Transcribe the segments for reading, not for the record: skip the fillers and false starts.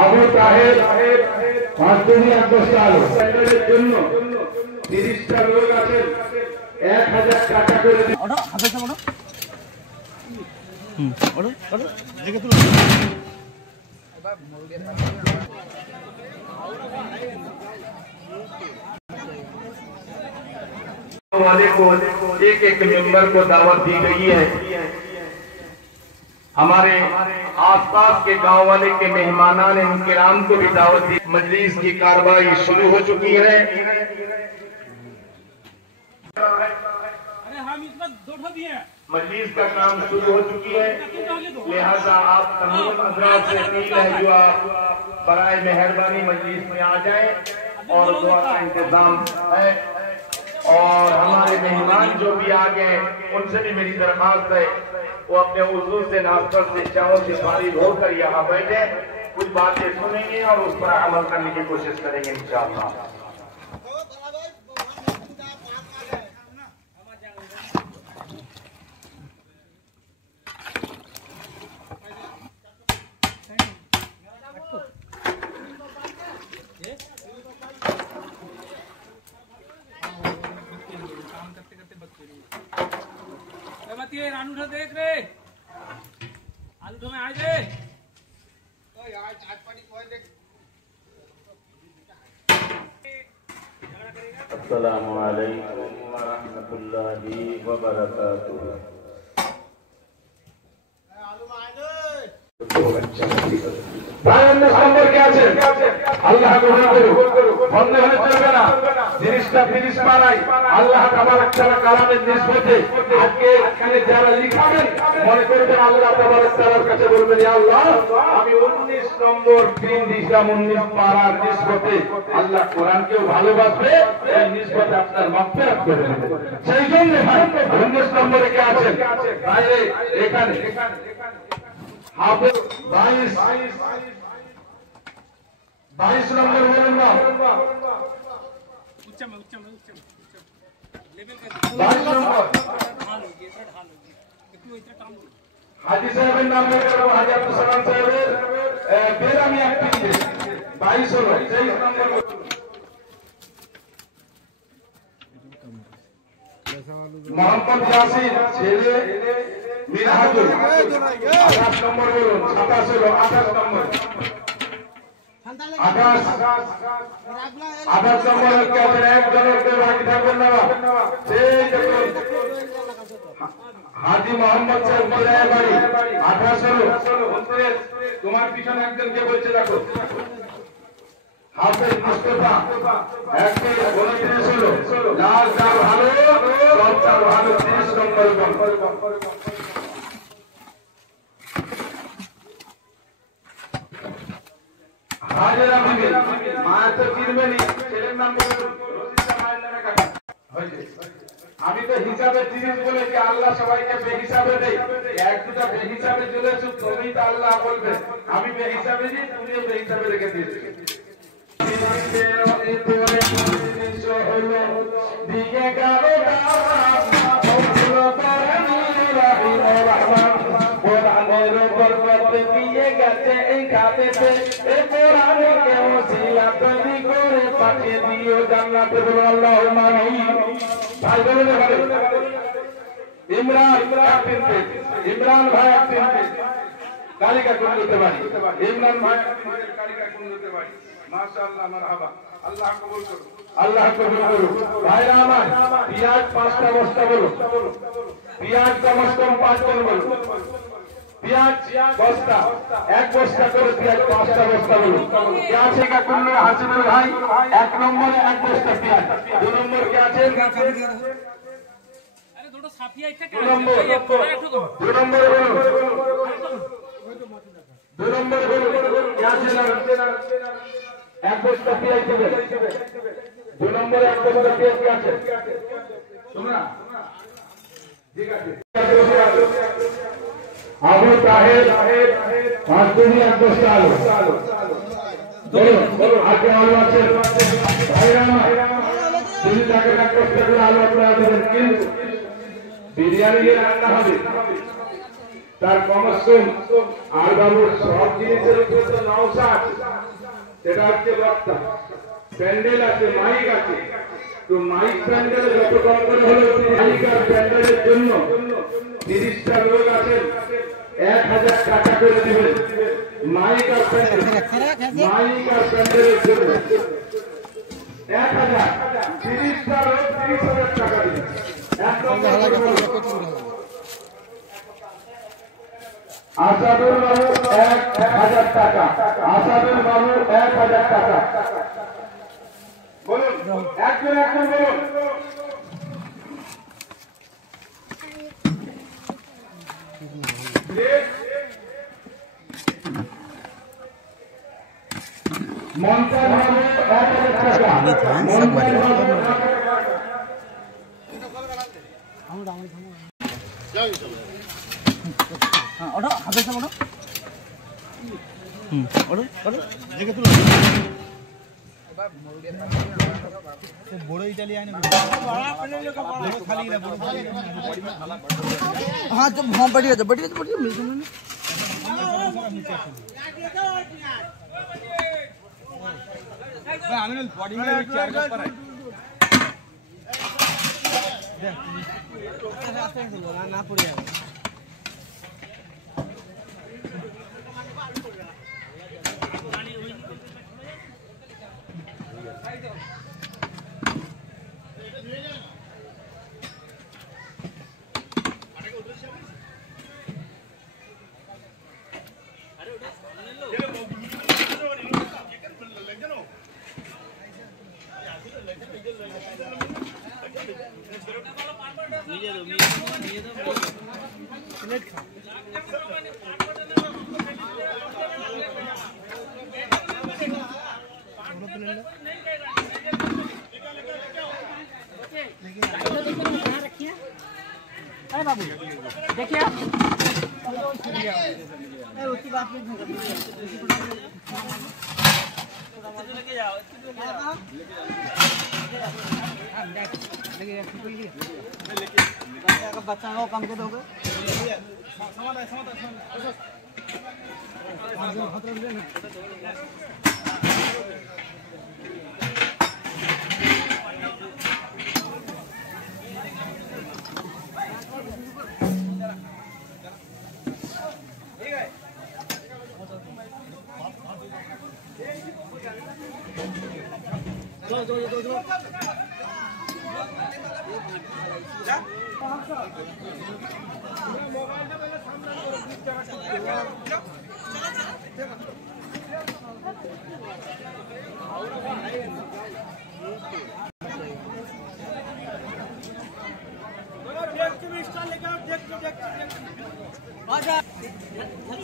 Abu Taher 5 KG 1 বস্তা আলু স্যান্ডেলের জন্য 30টা লোক আছেন 1000 টাকা করে দিন। वाले को एक एक मेंबर को दावत दी गई है। हमारे आसपास के गांव वाले के मेहमानान इनकिराम को भी दावत दी। मजलिस की कार्रवाई शुरू हो चुकी है। मजलिस का काम शुरू हो चुकी है, लिहाजा आप तमाम हज़रात से अपील है जो आप बराए मेहरबानी मजलिस में आ जाएं और दुआ का इंतजाम है। और हमारे मेहमान जो भी आ गए उनसे भी मेरी दरख्वास्त है वो अपने उज़ू से नाश्ता से चावल से फारिग होकर यहाँ बैठे, कुछ बातें सुनेंगे और उस पर अमल करने की कोशिश करेंगे इंशाअल्लाह। रानू उठा देख रे आलू तो में आ जाए तो यार आज पानी कोई देख। अस्सलामु अलैकुम व रहमतुल्लाहि व बरकातुहू। आलू में आ जाए ভাই অন্য সম্পর্কে আছে আল্লাহ কবুল করুন। সন্দেহ হলে চলবে না, জিনিসটা ফিনিশ মারাই আল্লাহ তাবারক তাআলা কালামের নিসবতে আজকে এখানে যারা লিখাবেন মনে করবেন আল্লাহ তাবারক তাআলার কাছে বলবেন ইয়া আল্লাহ আমি 19 নম্বর পিন দিলাম 19 পারার নিসবতে আল্লাহ কোরআনকেও ভালোবাসবে, এই নিসবতে আপনার মাগফিরাত করে দেবে। সেই জন্য ভাই 19 নম্বরে কে আছেন বাইরে এখানে হাফেজ 22 নম্বর বলুন না उच्च में लेवल कर 22 নম্বর ढाल होगी ऐसा ढाल होगी क्यों इतना काम हाजी साहब नाम लेकर हाजी अब्दुल सलाम साहब बेरामी एक्टिव 22 হলো 23 নম্বর मोहम्मद यासीन ছেলে মিরাজুল 28 নম্বর বলুন 27 হলো 28 নম্বর 28 নম্বর কে আছে একজনকে বাকি থাকবেন না সেই দেখুন হাজি মোহাম্মদ সাহেব মিরায় বাড়ি 28 হলো 29 তোমার পিছনে একজনকে বলছে দেখো হাফেজ মুস্তাফা একটি 29 হলো লাল চাল ভালো সব চাল ভালো 30 নম্বর হাজেরা বিবি মা তো চিনবেনি ছেলের নাম বলুন রশিদা মায়ের নামে কাটা হয়েছে। আমি তো হিসাবে জিনিস বলে কি আল্লাহ সবাইকে বেহিসাবে দেই, এক দুটা বেহিসাবে চলে আসুক তবেই তো আল্লাহ বলবে। আমি বেহিসাবে দিই তুমিও বেহিসাবে রেখে দিয়েছি। দিকে গালো পাঠিয়ে দিও জান্নাতে বলো আল্লাহুম্মা আমিন। ভাই বলে দেখাবে ইমরান ভাই একদিন কালিকা কোন করতে পারি ইমরান ভাই কালিকা কোন করতে পারি মাশাআল্লাহ মারহাবা আল্লাহ কবুল করুন আল্লাহ কবুল করুন। ভাইরা আমার পেঁয়াজ 5টা বস্তা বলো, পেঁয়াজ কমসে কম 5 টন বলো, পেঁয়াজ বস্তা 1 বস্তা করে পেঁয়াজ 5টা বস্তা বলো। কে আছে কা কোন হাসিবুল ভাই 1 নম্বরে 1 বস্তা পেঁয়াজ, 2 নম্বর কে আছে अरे थोड़ा साफिया इतना 2 নম্বর 2 নম্বর বলো 2 নম্বর বলো কে আছে না 1 বস্তা পেঁয়াজ দেবে 2 নম্বরে 1 বস্তা পেঁয়াজ কে আছে তোমরা ঠিক আছে। আবু তাহের 5 কেজি 1 বস্তা আলু বলো আগে আলু আছে ভাইরা আমার যদি টাকা 1 বস্তা করে আলু আপনারা দেবেন কিন্তু বিরিয়ানি রান্না হবে তার কমসম আর বাবুর সব জিনিসের উপরে তো নওশা আছে, সেটা হচ্ছে বক্তা, প্যান্ডেল আছে, মাইক আছে। তো মাইক প্যান্ডেল যত কম করে হলো মাইক আর প্যান্ডেলের জন্য 30টা লোক আছেন, 1000 টাকা করে দেবেন মাইক আর প্যান্ডেলের জন্য। 1000, 30টা লোক 30,000 টাকা দেবেন। আসাদুল বাবু 1000 টাকা, আসাদুল বাবু 1000 টাকা। বলুন একজন বলুন। মন্ত্রী বাবু 1000 টাকা। बड़ो इटालियन हाँ तो हाँ बढ़िया ना पड़े बाबू देखिए उसकी बात बच्चा हो कम के दोगे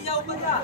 जाओ ऊपर जा